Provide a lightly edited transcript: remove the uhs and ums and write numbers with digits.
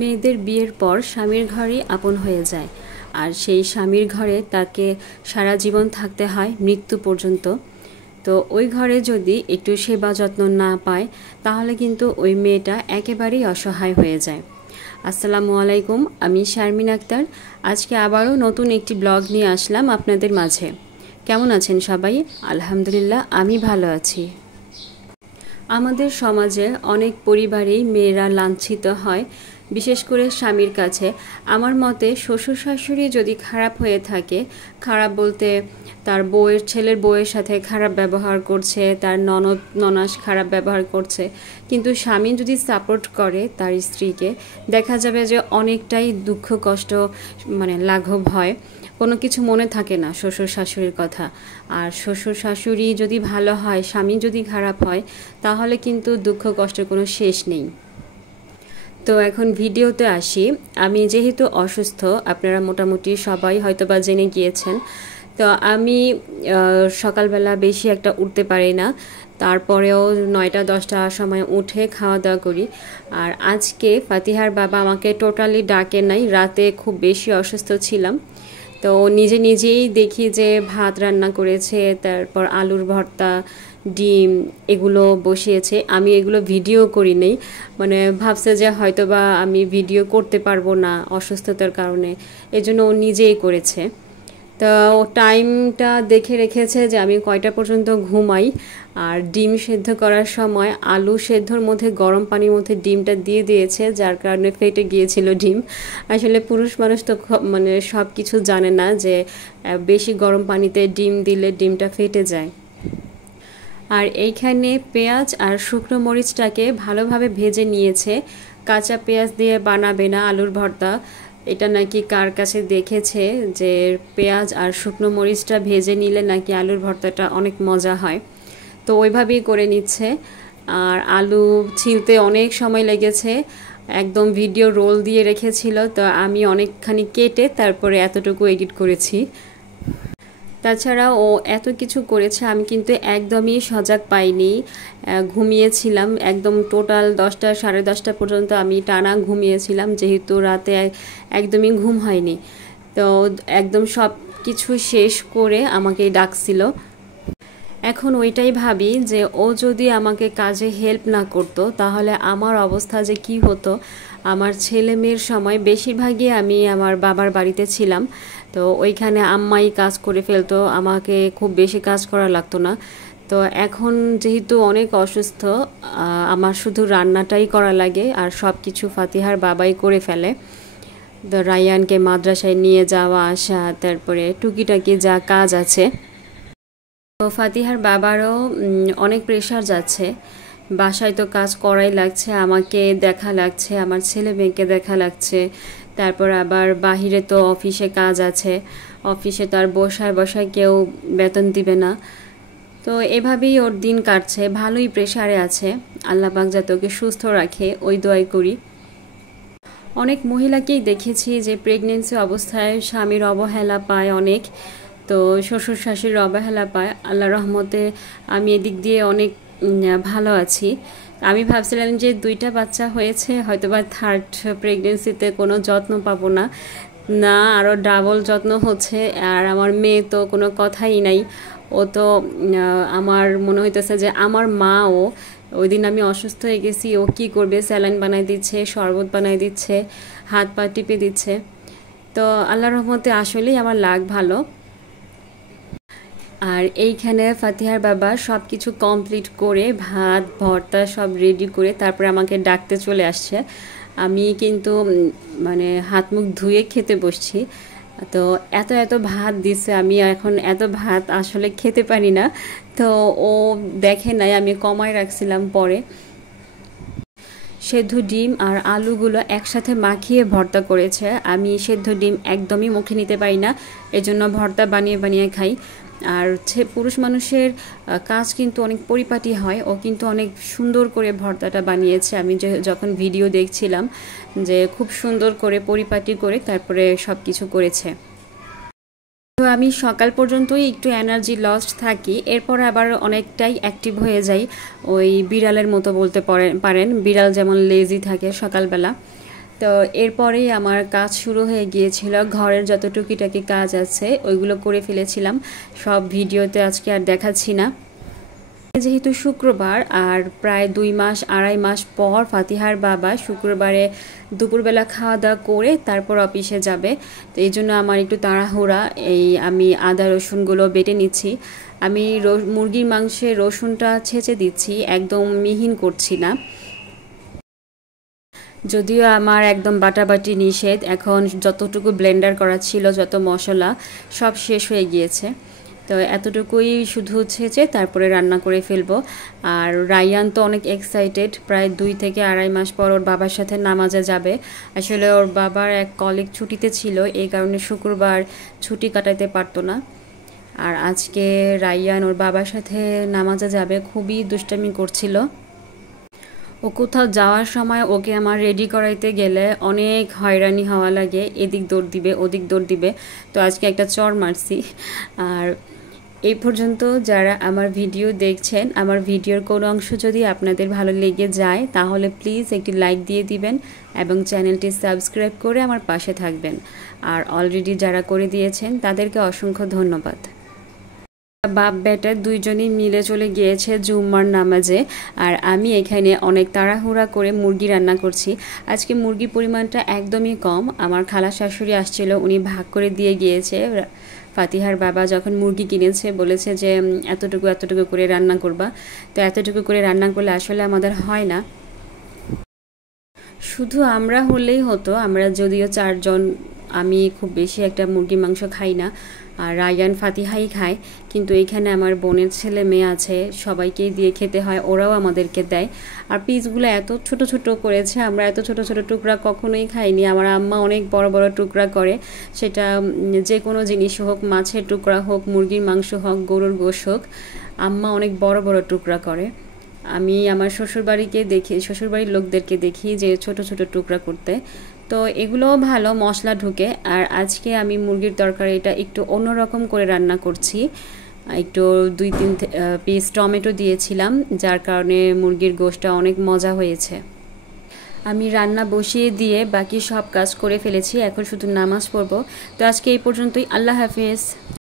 মেয়েদের বিয়ের পর স্বামীর ঘরেই আপন হয়ে যায়, আর সেই স্বামীর ঘরে তাকে সারা জীবন থাকতে হয় মৃত্যু পর্যন্ত। তো ওই ঘরে যদি একটু সেবা যত্ন না পায় তাহলে কিন্তু ওই মেয়েটা একেবারেই অসহায় হয়ে যায়। আসসালামু আলাইকুম, আমি শারমিন আক্তার। আজকে আবারও নতুন একটি ব্লগ নিয়ে আসলাম আপনাদের মাঝে। কেমন আছেন সবাই? আলহামদুলিল্লাহ, আমি ভালো আছি। আমাদের সমাজে অনেক পরিবারেই মেয়েরা লাঞ্ছিত হয়, বিশেষ করে স্বামীর কাছে। আমার মতে শ্বশুর শাশুড়ি যদি খারাপ হয়ে থাকে, খারাপ বলতে তার ছেলের বউয়ের সাথে খারাপ ব্যবহার করছে, তার ননদ ননাস খারাপ ব্যবহার করছে, কিন্তু স্বামী যদি সাপোর্ট করে তার স্ত্রীকে, দেখা যাবে যে অনেকটাই দুঃখ কষ্ট লাঘব হয়। কোনো কিছু মনে থাকে না শ্বশুর শাশুড়ির কথা। আর শ্বশুর শাশুড়ি যদি ভালো হয়, স্বামী যদি খারাপ হয়, তাহলে কিন্তু দুঃখ কষ্টের কোনো শেষ নেই। তো এখন ভিডিওতে আসি। আমি যেহেতু অসুস্থ, আপনারা মোটামুটি সবাই হয়তোবা জেনে গিয়েছেন। তো আমি সকালবেলা বেশি একটা উঠতে পারি না, তারপরেও 9টা-10টার সময় উঠে খাওয়া দাওয়া করি। আর আজকে ফাতিহার বাবা আমাকে টোটালি ডাকে নাই, রাতে খুব বেশি অসুস্থ ছিলাম। তো নিজে নিজেই দেখি যে ভাত রান্না করেছে, তারপর আলুর ভর্তা, ডিম এগুলো বসিয়েছে। আমি এগুলো ভিডিও করি নেই, ভাবছে যে হয়তোবা আমি ভিডিও করতে পারবো না অসুস্থতার কারণে, এজন্য ও নিজেই করেছে। তো টাইমটা দেখে রেখেছে যে আমি কয়টা পর্যন্ত ঘুমাই। আর ডিম সেদ্ধ করার সময় আলু সেদ্ধর মধ্যে গরম পানির মধ্যে ডিমটা দিয়ে দিয়েছে, যার কারণে ফেটে গিয়েছিল ডিম। আসলে পুরুষ মানুষ তো সব কিছু জানে না যে বেশি গরম পানিতে ডিম দিলে ডিমটা ফেটে যায়। আর এইখানে পেঁয়াজ আর শুকনো মরিচটাকে ভালোভাবে ভেজে নিয়েছে। কাঁচা পেঁয়াজ দিয়ে বানাবে না আলুর ভর্তা, এটা নাকি কার কাছে দেখেছে যে পেঁয়াজ আর শুকনো মরিচটা ভেজে নিলে নাকি আলুর ভর্তাটা অনেক মজা হয়। তো ওইভাবেই করে নিচ্ছে। আর আলু ছিলতে অনেক সময় লেগেছে, একদম ভিডিও রোল দিয়ে রেখেছিল, তো আমি অনেকখানি কেটে তারপরে এতটুকু এডিট করেছি। তাছাড়া ও এত কিছু করেছে, আমি কিন্তু একদমই সজাগ পাইনি, ঘুমিয়েছিলাম একদম। টোটাল 10টা সাড়ে 10টা পর্যন্ত আমি টানা ঘুমিয়েছিলাম, যেহেতু রাতে একদমই ঘুম হয়নি। তো একদম সব কিছু শেষ করে আমাকে ডাকছিল। এখন ওইটাই ভাবি যে ও যদি আমাকে কাজে হেল্প না করতো তাহলে আমার অবস্থা যে কি হতো। আমার ছেলে মেয়ের সময় বেশিরভাগই আমি আমার বাবার বাড়িতে ছিলাম, তো ওইখানে আম্মাই কাজ করে ফেলতো, আমাকে খুব বেশি কাজ করা লাগতো না। তো এখন যেহেতু অনেক অসুস্থ, আমার শুধু রান্নাটাই করা লাগে, আর সব কিছু ফাতিহার বাবাই করে ফেলে। তো রায়ানকে মাদ্রাসায় নিয়ে যাওয়া আসা, তারপরে টুকিটাকি যা কাজ আছে। তো ফাতিহার বাবারও অনেক প্রেশার যাচ্ছে, বাসায় তো কাজ করাই লাগছে, আমাকে দেখা লাগছে, আমার ছেলে মেয়েকে দেখা লাগছে, তারপর আবার বাহিরে তো অফিসে কাজ আছে, অফিসে তো আর বসায় বসায় কেউ বেতন দিবে না। তো এভাবেই ওর দিন কাটছে, ভালোই প্রেশারে আছে। আল্লাহ পাক যাতে ওকে সুস্থ রাখে ওই দোয়াই করি। অনেক মহিলাকেই দেখেছি যে প্রেগনেন্সি অবস্থায় স্বামীর অবহেলা পায় অনেক, তো শ্বশুর শাশুড়ির অবহেলা পায়। আল্লাহ রহমতে আমি এদিক দিয়ে অনেক ভালো আছি। আমি ভাবছিলাম যে 2টা বাচ্চা হয়েছে, হয়তোবা থার্ড প্রেগনেন্সিতে কোনো যত্ন পাবো না, না আরও ডাবল যত্ন হচ্ছে। আর আমার মেয়ে তো কোনো কথাই নাই, ও তো আমার মনে হইতেছে যে আমার মা। ওই দিন আমি অসুস্থ হয়ে গেছি, ও কি করবে, স্যালাইন বানাই দিচ্ছে, শরবত বানাই দিচ্ছে, হাত পা টিপে দিচ্ছে। তো আল্লাহর রহমতে আসলেই আমার লাগ ভালো। আর এইখানে ফাতিহার বাবা সব কিছু কমপ্লিট করে ভাত ভর্তা সব রেডি করে তারপরে আমাকে ডাকতে চলে আসছে। আমি কিন্তু হাত মুখ ধুয়ে খেতে বসছি। তো এত এত ভাত দিছে, আমি এখন এত ভাত আসলে খেতে পারি না। তো ও দেখে নাই, আমি কমায় রাখছিলাম। পরে সেদ্ধ ডিম আর আলুগুলো একসাথে মাখিয়ে ভর্তা করেছে। আমি সেদ্ধ ডিম একদমই মুখে নিতে পারি না, এজন্য ভর্তা বানিয়ে বানিয়ে খাই। আর পুরুষ মানুষের কাজ কিন্তু অনেক পরিপাটি হয়, ও কিন্তু অনেক সুন্দর করে ভর্তাটা বানিয়েছে। আমি যখন ভিডিও দেখছিলাম যে খুব সুন্দর করে পরিপাটি করে তারপরে সব কিছু করেছে। তো আমি সকাল পর্যন্তই একটু এনার্জি লস্ট থাকি, এরপর আবার অনেকটাই অ্যাক্টিভ হয়ে যাই, ওই বিড়ালের মতো বলতে পারেন। বিড়াল যেমন লেজি থাকে সকালবেলা, তো এরপরেই আমার কাজ শুরু হয়ে গিয়েছিল, ঘরের যত টুকিটাকি কাজ আছে ওইগুলো করে ফেলেছিলাম, সব ভিডিওতে আজকে আর দেখাচ্ছি না। যেহেতু শুক্রবার আর প্রায় 2-2.5 মাস পর ফাতিহার বাবা শুক্রবারে দুপুরবেলা খাওয়া দাওয়া করে তারপর অফিসে যাবে, তো এই জন্য আমার একটু তাড়াহুড়া। আমি আদা রসুনগুলো বেটে নিচ্ছি। আমি মুরগির মাংসে রসুনটা ছেঁচে দিচ্ছি, একদম মিহিন করছি না, যদিও আমার একদম বাটাবাটি নিষেধ। এখন যতটুকু ব্লেন্ডার করা ছিল, যত মশলা সব শেষ হয়ে গিয়েছে, তো এতটুকুই শুধু ছেঁচে তারপরে রান্না করে ফেলবো। আর রায়ান তো অনেক এক্সাইটেড, প্রায় 2-2.5 মাস পর ওর বাবার সাথে নামাজে যাবে। আসলে ওর বাবার এক কলিগ ছুটিতে ছিল, এই কারণে শুক্রবার ছুটি কাটাইতে পারতো না। আর আজকে রায়ান ওর বাবার সাথে নামাজে যাবে, খুবই দুষ্টামি করছিল। ও কোথাও যাওয়ার সময় ওকে আমার রেডি করাইতে গেলে অনেক হয়রানি হওয়া লাগে, এদিক দৌড় দিবে ওদিক দৌড় দিবে, তো আজকে একটা চড় মারছি। আর এই পর্যন্ত যারা আমার ভিডিও দেখছেন, আমার ভিডিওর কোনো অংশ যদি আপনাদের ভালো লেগে যায় তাহলে প্লিজ একটি লাইক দিয়ে দিবেন এবং চ্যানেলটি সাবস্ক্রাইব করে আমার পাশে থাকবেন। আর অলরেডি যারা করে দিয়েছেন তাদেরকে অসংখ্য ধন্যবাদ। বাপ বেটা দুইজনই মিলে চলে গিয়েছে জুম্মার নামাজে, আর আমি এখানে অনেক তাড়াহুড়া করে মুরগি রান্না করছি। আজকে মুরগির পরিমাণটা একদমই কম, আমার খালা শাশুড়ি আসছিল, উনি ভাগ করে দিয়ে গিয়েছে। ফাতিহার বাবা যখন মুরগি কিনেছে বলেছে যে এতটুকু এতটুকু করে রান্না করবা, তো এতটুকু করে রান্না করলে আসলে আমাদের হয় না। শুধু আমরা হলেই হতো, আমরা যদিও 4 জন, আমি খুব বেশি একটা মুরগির মাংস খাই না, আর রায়ান ফাতিহাই খায়, কিন্তু এখানে আমার বোনের ছেলে মেয়ে আছে, সবাইকেই দিয়ে খেতে হয়, ওরাও আমাদেরকে দেয়। আর পিসগুলো এত ছোট ছোট করেছে, আমরা এত ছোট ছোট টুকরা কখনোই খাইনি। আমার আম্মা অনেক বড় বড় টুকরা করে, সেটা যে কোনো জিনিস হোক, মাছের টুকরা হোক, মুরগির মাংস হোক, গরুর গোশ হোক, আম্মা অনেক বড় বড় টুকরা করে। আমি আমার শ্বশুরবাড়ির লোকদেরকে দেখি যে ছোট ছোট টুকরা করতে, তো এগুলোও ভালো, মশলা ঢুকে। আর আজকে আমি মুরগির তরকারিটা একটু অন্যরকম করে রান্না করছি, একটু 2-3 পিস টমেটো দিয়েছিলাম, যার কারণে মুরগির গোশটা অনেক মজা হয়েছে। আমি রান্না বসিয়ে দিয়ে বাকি সব কাজ করে ফেলেছি, এখন শুধু নামাজ পড়ব। তো আজকে এই পর্যন্তই, আল্লাহ হাফেজ।